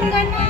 Ang ganda.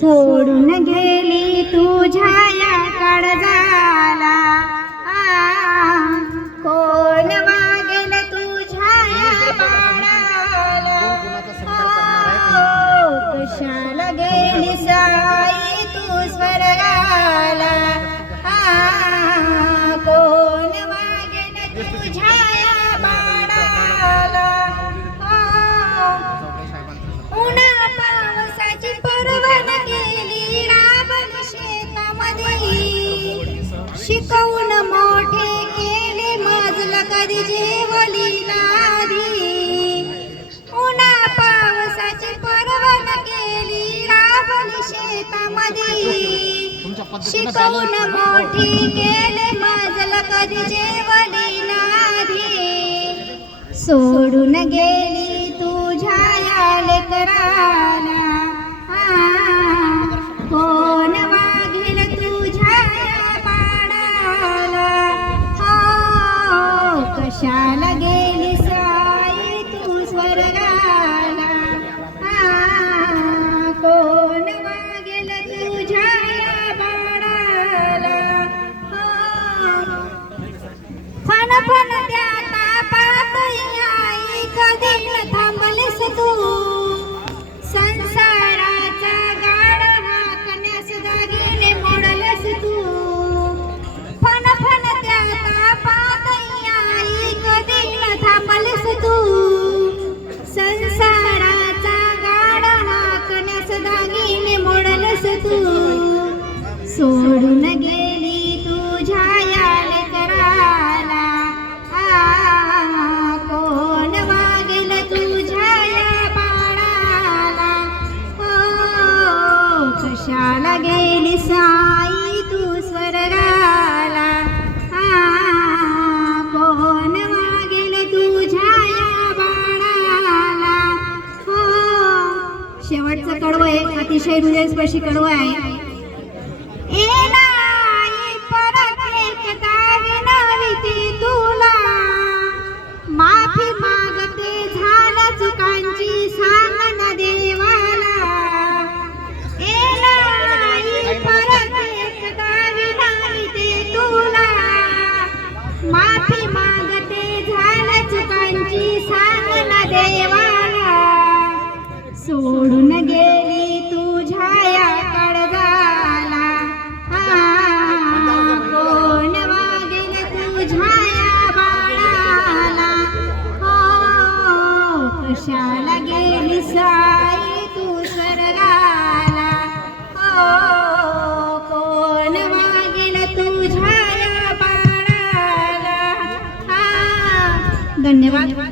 soruna शिकवून मोठी केले माझल कधी जेवली नाही. सोडून गेली कडवं एक अतिशय हृदयस्पर्शी कडवं आहे. कुशाला गेली साई तू सरगाला हो कोण मागेल तुझ्या बाळाला धन्यवाद.